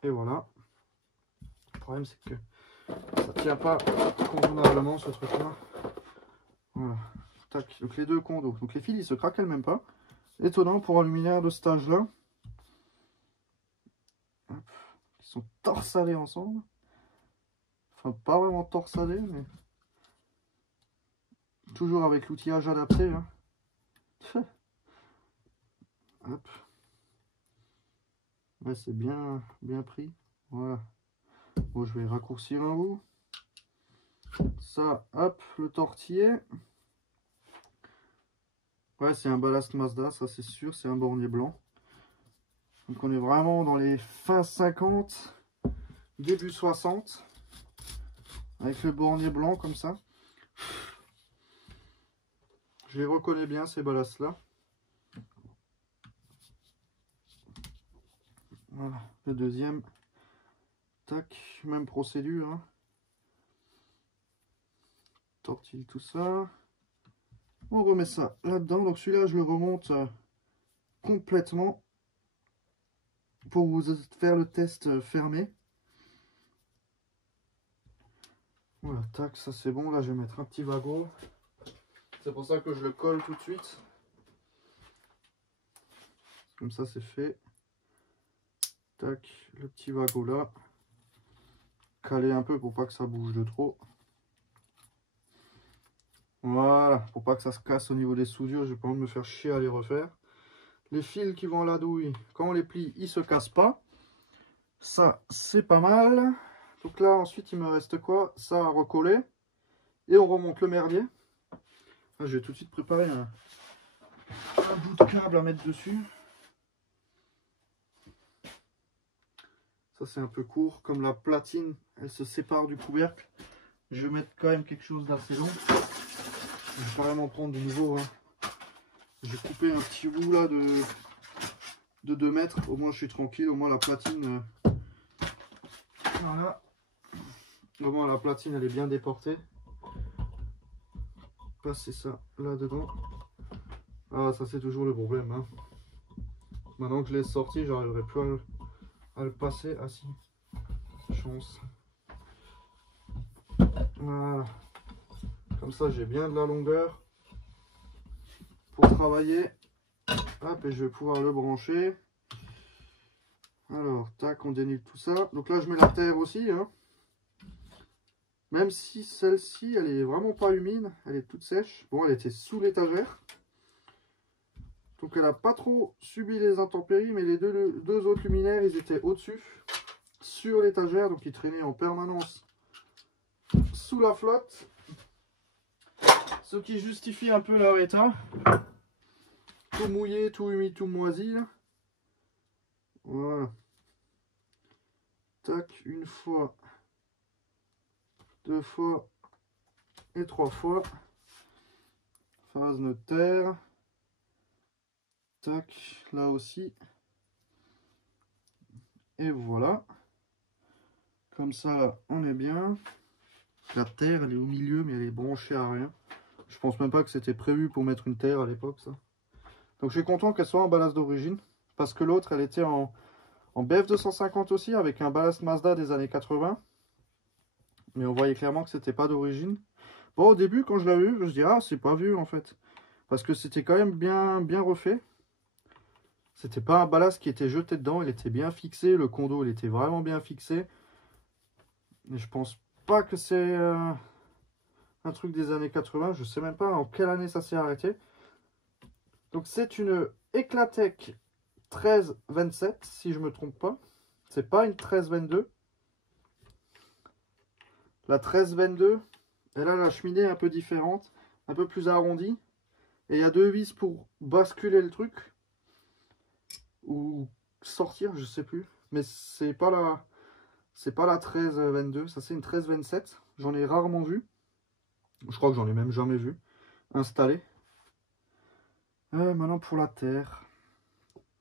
Et voilà. Le problème c'est que ça tient pas convenablement ce truc là. Voilà. Tac. Donc les deux condos. Donc les fils ils se craquellent même pas. Étonnant pour un luminaire de cet âge là. Ils sont torsadés ensemble. Enfin pas vraiment torsadés mais toujours avec l'outillage adapté. Hein. Hop. Ouais, c'est bien pris. Voilà. Bon, je vais raccourcir un bout. Ça, hop, le tortiller. Ouais, c'est un ballast Mazda, ça c'est sûr, c'est un bornier blanc. Donc on est vraiment dans les fin 50, début 60. Avec le bornier blanc comme ça. Je les reconnais bien ces ballasts là. Voilà, le deuxième. Tac, même procédure. Hein. Tortille tout ça. On remet ça là-dedans. Donc celui-là, je le remonte complètement pour vous faire le test fermé. Voilà, tac, ça c'est bon. Là, je vais mettre un petit wagot. C'est pour ça que je le colle tout de suite. Comme ça, c'est fait. Tac, le petit wagot là. Caler un peu pour pas que ça bouge de trop. Voilà, pour pas que ça se casse au niveau des soudures. J'ai pas envie de me faire chier à les refaire. Les fils qui vont à la douille, quand on les plie, ils se cassent pas. Ça, c'est pas mal. Donc là, ensuite, il me reste quoi? Ça à recoller. Et on remonte le merdier. Là, je vais tout de suite préparer un bout de câble à mettre dessus. Ça, c'est un peu court. Comme la platine, elle se sépare du couvercle. Je vais mettre quand même quelque chose d'assez long. Je vais pas vraiment prendre de nouveau. Hein. Je vais couper un petit bout là de 2 mètres. Au moins, je suis tranquille. Au moins, la platine... Voilà. Au moins, la platine, elle est bien déportée. passer ça là-dedans. Ah, ça c'est toujours le problème. Hein. Maintenant que je l'ai sorti, j'arriverai plus à le passer. Ah si, chance. Voilà. Comme ça, j'ai bien de la longueur pour travailler. Hop, et je vais pouvoir le brancher. Alors, tac, on dénude tout ça. Donc là, je mets la terre aussi. Hein. Même si celle-ci, elle est vraiment pas humide. Elle est toute sèche. Bon, elle était sous l'étagère. Donc elle n'a pas trop subi les intempéries. Mais les deux autres luminaires, ils étaient au-dessus. Sur l'étagère. Donc ils traînaient en permanence sous la flotte. Ce qui justifie un peu leur état. Tout mouillé, tout humide, tout moisi. Là. Voilà. Tac, une fois, deux fois et trois fois. Phase notre terre. Tac, là aussi. Et voilà. Comme ça, là, on est bien. La terre, elle est au milieu, mais elle est branchée à rien. Je pense même pas que c'était prévu pour mettre une terre à l'époque, ça. Donc je suis content qu'elle soit en ballast d'origine. Parce que l'autre, elle était en BF 250 aussi, avec un ballast Mazda des années 80. Mais on voyait clairement que c'était pas d'origine. Bon, au début, quand je l'avais vu, je me dis, ah, c'est pas vieux en fait. Parce que c'était quand même bien refait. C'était pas un ballast qui était jeté dedans, il était bien fixé. Le condo, il était vraiment bien fixé. Mais je pense pas que c'est un truc des années 80. Je sais même pas en quelle année ça s'est arrêté. Donc c'est une Eclatec 1327, si je me trompe pas. C'est pas une 1322. La 1322, elle a la cheminée un peu différente, un peu plus arrondie. Et il y a deux vis pour basculer le truc. Ou sortir, je sais plus. Mais c'est pas la 1322, ça c'est une 1327. J'en ai rarement vu. Je crois que j'en ai même jamais vu installé. Maintenant pour la terre.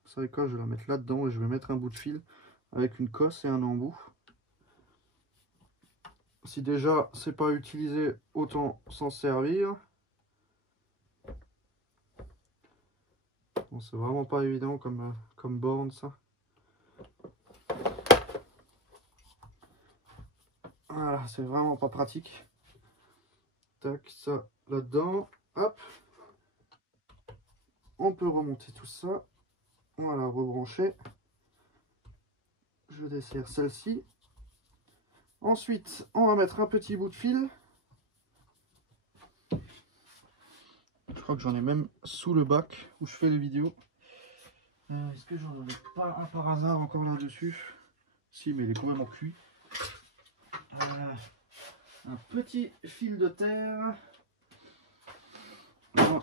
Vous savez quoi, je vais la mettre là-dedans et je vais mettre un bout de fil avec une cosse et un embout. Si déjà c'est pas utilisé, autant s'en servir. Bon, c'est vraiment pas évident comme borne ça. Voilà, c'est vraiment pas pratique. Tac, ça là-dedans. Hop. On peut remonter tout ça. Voilà, rebrancher. Je desserre celle-ci. Ensuite, on va mettre un petit bout de fil. Je crois que j'en ai même sous le bac où je fais les vidéos. Est-ce que j'en aurais pas un par hasard encore là-dessus? Si, mais il est complètement cuit. Un petit fil de terre.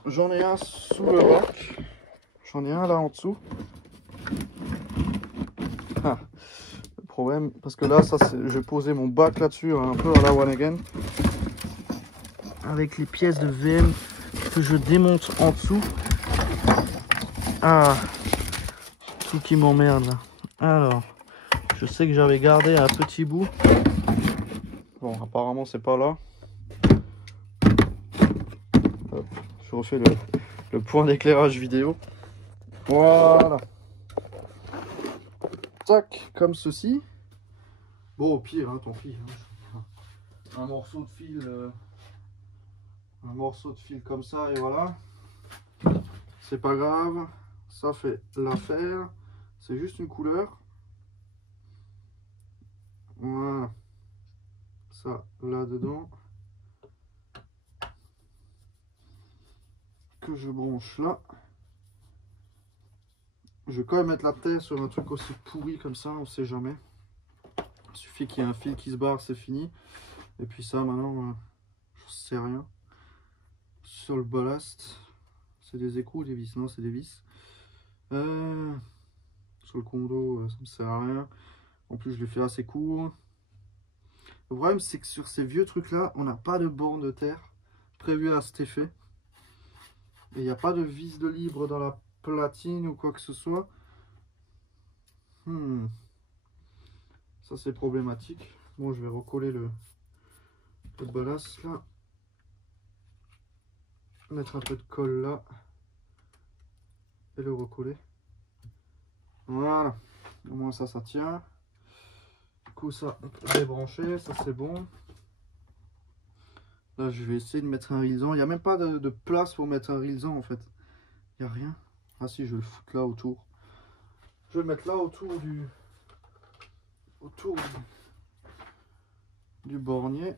J'en ai un sous le bac. J'en ai un là en dessous. Ah, le problème, parce que là, ça, je vais poser mon bac là-dessus, un peu à la One Again. Avec les pièces de VM que je démonte en dessous. Ah, tout qui m'emmerde là. Alors, je sais que j'avais gardé un petit bout. Bon, apparemment, c'est pas là. Hop, je refais le point d'éclairage vidéo. Voilà. Tac, comme ceci. Bon, au pire, hein, tant pis. Hein. Un morceau de fil comme ça, et voilà. C'est pas grave. Ça fait l'affaire. C'est juste une couleur. Voilà. Ça, là-dedans. Que je branche là. Je vais quand même mettre la terre sur un truc aussi pourri comme ça, on sait jamais. Il suffit qu'il y ait un fil qui se barre, c'est fini. Et puis ça, maintenant, je sais rien. Sur le ballast, c'est des écrous ou des vis? Non, c'est des vis. Sur le condo, ça me sert à rien. En plus, je l'ai fait assez court. Le problème, c'est que sur ces vieux trucs-là, on n'a pas de borne de terre prévue à cet effet. Et il n'y a pas de vis de libre dans la platine ou quoi que ce soit. Ça, c'est problématique. Bon, je vais recoller le ballast là. mettre un peu de colle là et le recoller. Voilà, au moins ça tient. Du coup ça on peut débrancher, ça c'est bon. Là je vais essayer de mettre un rilsan. Il n'y a même pas de place pour mettre un rilsan en fait. Il n'y a rien. Ah si, je vais le foutre là autour. Je vais le mettre là autour du bornier. Un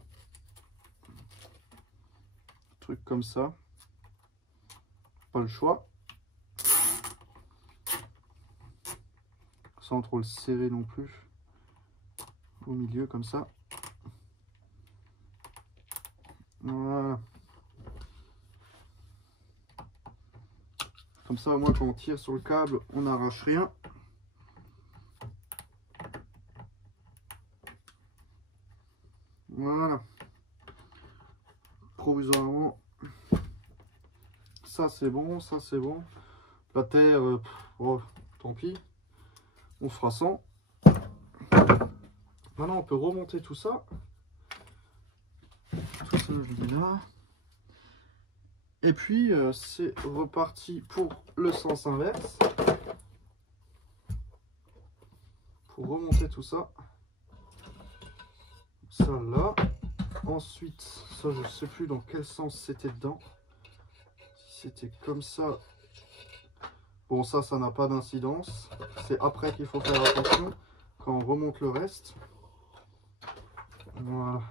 truc comme ça. Pas le choix. Sans trop le serrer non plus. Au milieu comme ça. Voilà. Comme ça au moins quand on tire sur le câble, on n'arrache rien. Voilà. Provisoirement. Ça c'est bon, ça c'est bon. La terre, oh, tant pis. On fera sans. Maintenant on peut remonter tout ça. Tout ça je le mets là. Et puis c'est reparti pour le sens inverse. Pour remonter tout ça. Ça là. Ensuite, ça je sais plus dans quel sens c'était dedans. Si c'était comme ça. Bon ça n'a pas d'incidence. C'est après qu'il faut faire attention quand on remonte le reste. Voilà.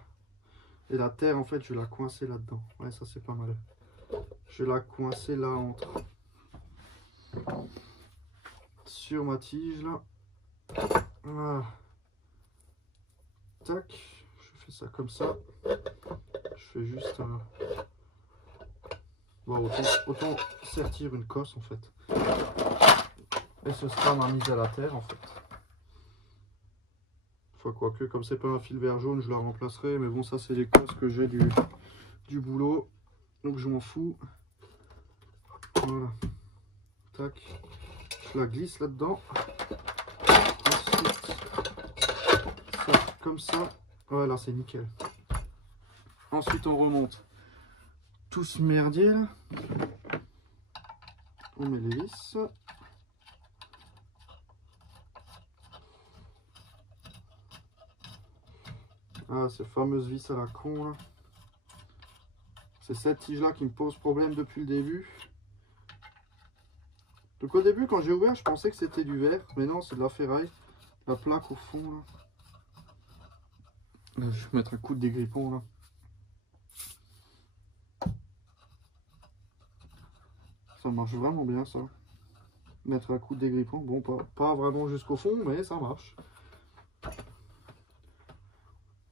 Et la terre en fait je vais la coincer là-dedans. Ouais ça c'est pas mal. Je vais la coincer là entre. Sur ma tige là. Voilà. Tac. Je fais ça comme ça. Je fais juste bon, autant sertir une cosse en fait. Et ce sera ma mise à la terre en fait. Enfin quoique comme c'est pas un fil vert jaune je la remplacerai. Mais bon ça c'est des cosses que j'ai du boulot. Donc je m'en fous. Voilà. Tac. Je la glisse là-dedans. Ensuite ça comme ça. Voilà c'est nickel. Ensuite on remonte tout ce merdier là. On met les vis. Ah, ces fameuses vis à la con là. C'est cette tige là qui me pose problème depuis le début. Donc au début quand j'ai ouvert je pensais que c'était du verre. Mais non c'est de la ferraille. La plaque au fond là. Là je vais mettre un coup de dégrippon là. Ça marche vraiment bien ça. Mettre un coup de dégrippant. Bon pas vraiment jusqu'au fond mais ça marche.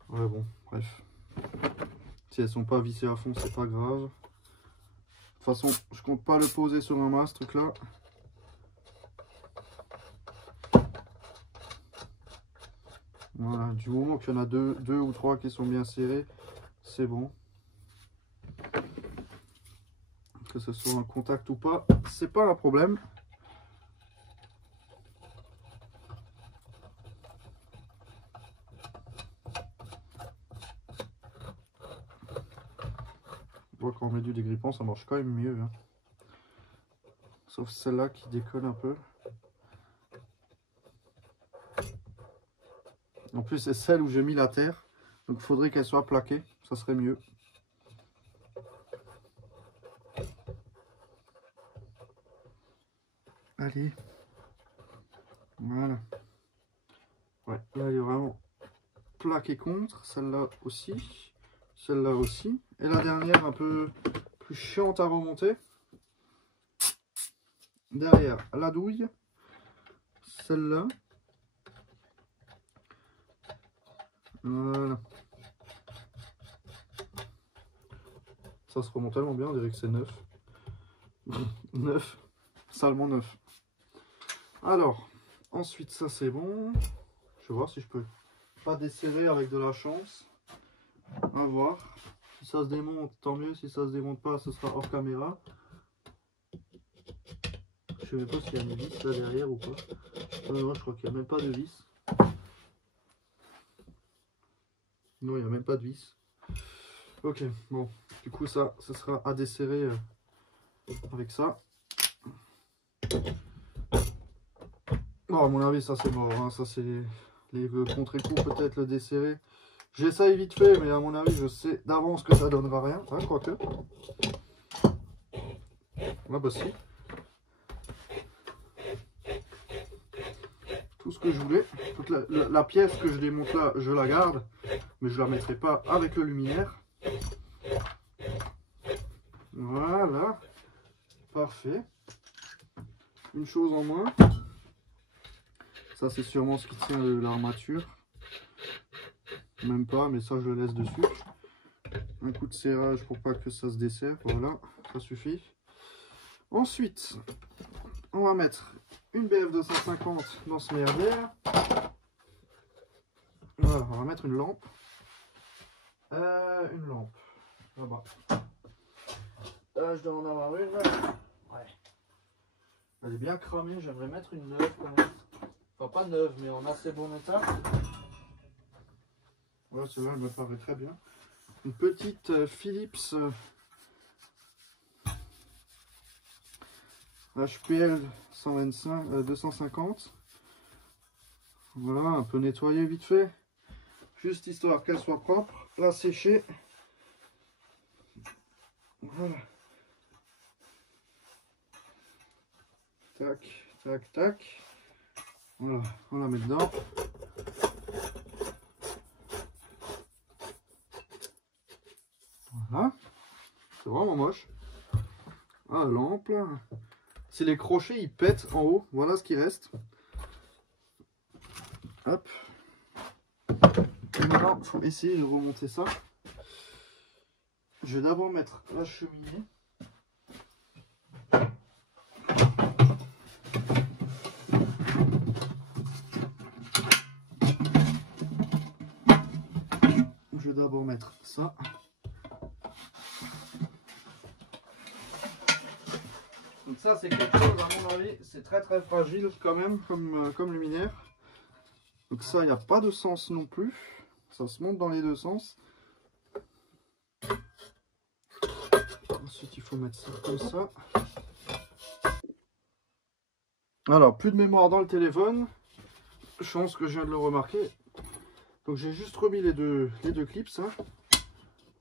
Ouais bon bref. Si elles sont pas vissées à fond c'est pas grave. De toute façon je compte pas le poser sur un mât ce truc là. Voilà, du moment qu'il y en a deux ou trois qui sont bien serrés, c'est bon. Que ce soit un contact ou pas, c'est pas un problème. On voit quand on met du dégrippant, ça marche quand même mieux. Hein. Sauf celle-là qui décolle un peu. En plus, c'est celle où j'ai mis la terre. Donc, il faudrait qu'elle soit plaquée. Ça serait mieux. Allez. Voilà. Ouais, là, il est vraiment plaqué contre. Celle-là aussi. Celle-là aussi. Et la dernière, un peu plus chiante à remonter. Derrière, la douille. Celle-là. Voilà. Ça se remonte tellement bien, on dirait que c'est neuf. Neuf. Salement neuf. Alors, ensuite ça c'est bon. Je vais voir si je peux pas desserrer avec de la chance. À voir. Si ça se démonte, tant mieux. Si ça se démonte pas, ce sera hors caméra. Je sais même pas s'il y a une vis là derrière ou pas. Non, je crois qu'il n'y a même pas de vis. Non, il n'y a même pas de vis. Ok, bon. Du coup, ça sera à desserrer avec ça. Bon, à mon avis, ça c'est mort, hein. Ça c'est les contre-écoups, peut-être le desserrer. J'essaye vite fait, mais à mon avis, je sais d'avance que ça donnera rien. Hein, je crois que. Ah bah si. Tout ce que je voulais. Toute la pièce que je démonte là, je la garde. Mais je la mettrai pas avec le luminaire. Voilà. Parfait. Une chose en moins. Ça c'est sûrement ce qui tient l'armature. Même pas, mais ça je le laisse dessus. Un coup de serrage pour pas que ça se desserre. Voilà, ça suffit. Ensuite, on va mettre une BF 250 dans ce merdière. Voilà, on va mettre une lampe. Là-bas. Là, je dois en avoir une. Ouais. Elle est bien cramée, j'aimerais mettre une neuve quand même. Enfin, pas neuve, mais en assez bon état. Voilà, celle-là, elle me paraît très bien. Une petite Philips HPL 250. Voilà, un peu nettoyé vite fait. Juste histoire qu'elle soit propre. La sécher. Voilà. Tac, tac, tac. Voilà, on la met dedans. Voilà. C'est vraiment moche. Ah, la lampe là. Si les crochets ils pètent en haut, voilà ce qui reste. Hop. Et maintenant, il faut essayer de remonter ça. Je vais d'abord mettre la cheminée. Je vais d'abord mettre ça. Donc ça c'est quelque chose à mon avis, c'est très fragile quand même comme luminaire. Donc ça il n'y a pas de sens non plus. Ça se monte dans les deux sens. Ensuite il faut mettre ça comme ça. Alors plus de mémoire dans le téléphone. Chance que je viens de le remarquer. Donc j'ai juste remis les deux clips. Hein.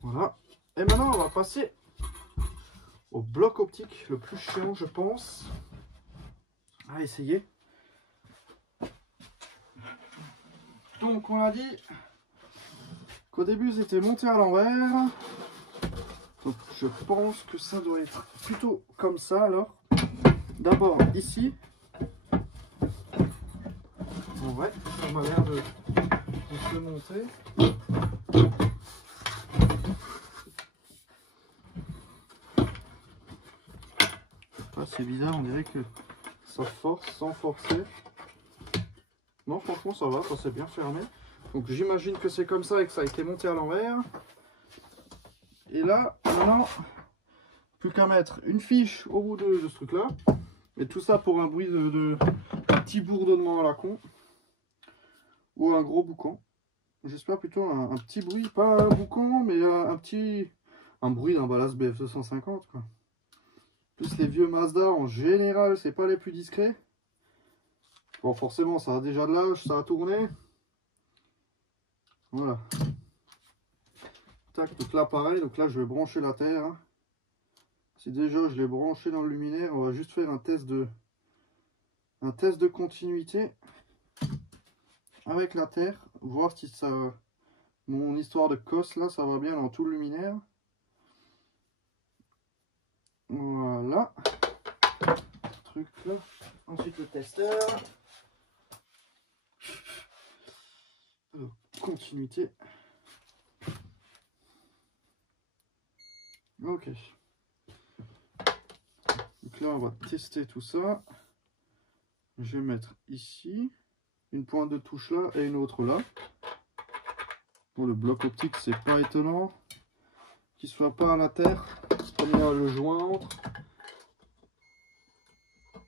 Voilà. Et maintenant on va passer au bloc optique le plus chiant je pense. À essayer. Donc on a dit qu'au début c'était monté à l'envers. Donc je pense que ça doit être plutôt comme ça alors. D'abord ici. Bon ouais, ça m'a l'air de se monter. Ah, c'est bizarre, on dirait que ça force sans forcer. Non franchement ça va, ça s'est bien fermé. Donc j'imagine que c'est comme ça et que ça a été monté à l'envers. Et là, maintenant, plus qu'à mettre une fiche au bout de ce truc là. Et tout ça pour un bruit de petit bourdonnement à la con. Ou un gros boucan. J'espère plutôt un petit bruit, pas un boucan, mais un bruit d'un Ballas BF 250 quoi. Plus les vieux Mazda en général, c'est pas les plus discrets. Bon forcément ça a déjà de l'âge, ça a tourné. Voilà. Tac, donc là pareil, donc là je vais brancher la terre. Hein. Si déjà je l'ai branché dans le luminaire, on va juste faire un test de continuité avec la terre, voir si ça, mon histoire de cosse là, ça va bien dans tout le luminaire. Voilà, truc là. Ensuite le testeur. Alors, continuité. Ok. Donc là on va tester tout ça. Je vais mettre ici une pointe de touche là et une autre là. Bon, le bloc optique c'est pas étonnant qu'il soit pas à la terre, comme il y a le joint entre.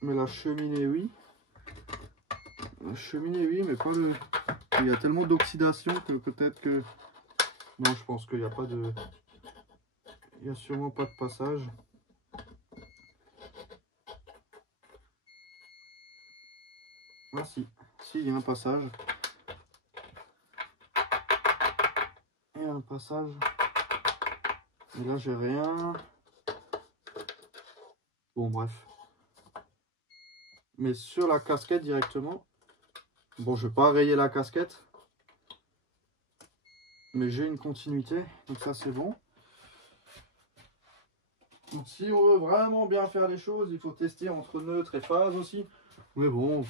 Mais la cheminée oui. La cheminée oui, mais pas le. Il y a tellement d'oxydation que peut-être que. Non, je pense qu'il n'y a pas de. Il n'y a sûrement pas de passage. Ah si, si, il y a un passage. Il y a un passage. Et là, j'ai rien. Bon, bref. Mais sur la casquette directement. Bon, je vais pas rayer la casquette. Mais j'ai une continuité. Donc ça, c'est bon. Donc si on veut vraiment bien faire les choses, il faut tester entre neutre et phase aussi. Mais bon,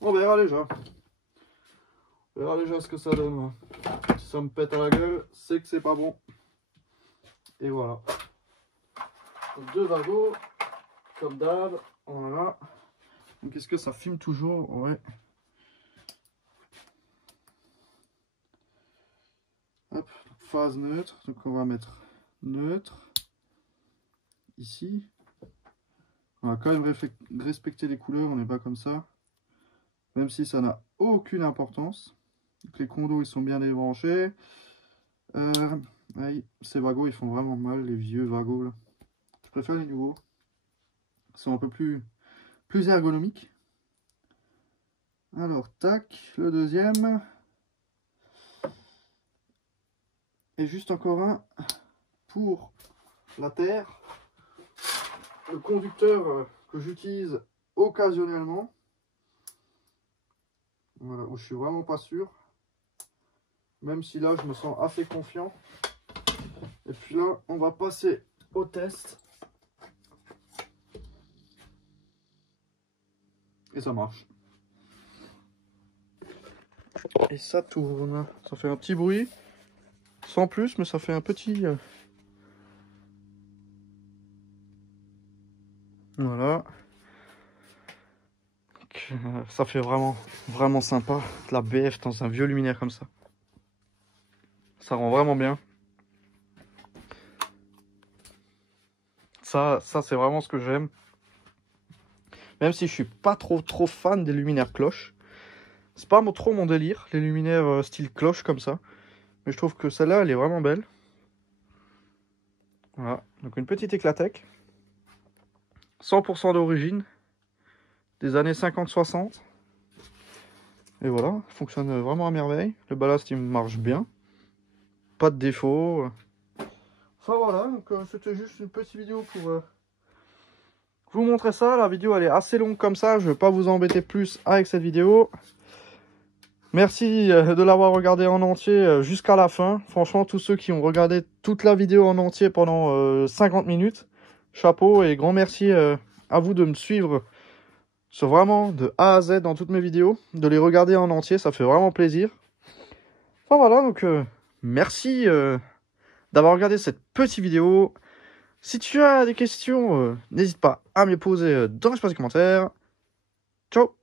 on verra déjà. On verra déjà ce que ça donne. Si ça me pète à la gueule, c'est que c'est pas bon. Et voilà. Donc, 2 wagons, comme d'hab. Voilà. Donc est-ce que ça fume toujours? Ouais. Hop, phase neutre. Donc on va mettre neutre. Ici. On va quand même respecter les couleurs, on n'est pas comme ça. Même si ça n'a aucune importance. Donc les condos ils sont bien débranchés. Ces wagons ils font vraiment mal, les vieux wagons là. Je préfère les nouveaux. Ils sont un peu plus ergonomiques. Alors tac, le deuxième. Et juste encore un pour la terre. Le conducteur que j'utilise occasionnellement. Voilà, où je suis vraiment pas sûr. Même si là je me sens assez confiant. Et puis là on va passer au test. Et ça marche. Et ça tourne. Ça fait un petit bruit. Sans plus, mais ça fait un petit... Voilà. Donc, ça fait vraiment sympa. De la BF dans un vieux luminaire comme ça. Ça rend vraiment bien. Ça c'est vraiment ce que j'aime. Même si je suis pas trop fan des luminaires cloches. C'est pas trop mon délire, les luminaires style cloche comme ça. Mais je trouve que celle-là, elle est vraiment belle. Voilà, donc une petite Éclatec. 100% d'origine. Des années 50-60. Et voilà, fonctionne vraiment à merveille. Le ballast, il marche bien. Pas de défaut. Enfin voilà, donc c'était juste une petite vidéo pour vous montrer ça. La vidéo, elle est assez longue comme ça. Je ne vais pas vous embêter plus avec cette vidéo. Merci de l'avoir regardé en entier jusqu'à la fin. Franchement, tous ceux qui ont regardé toute la vidéo en entier pendant 50 minutes, chapeau et grand merci à vous de me suivre sur vraiment de A à Z dans toutes mes vidéos, de les regarder en entier, ça fait vraiment plaisir. Enfin voilà, donc merci d'avoir regardé cette petite vidéo. Si tu as des questions, n'hésite pas à me les poser dans l'espace des commentaires. Ciao!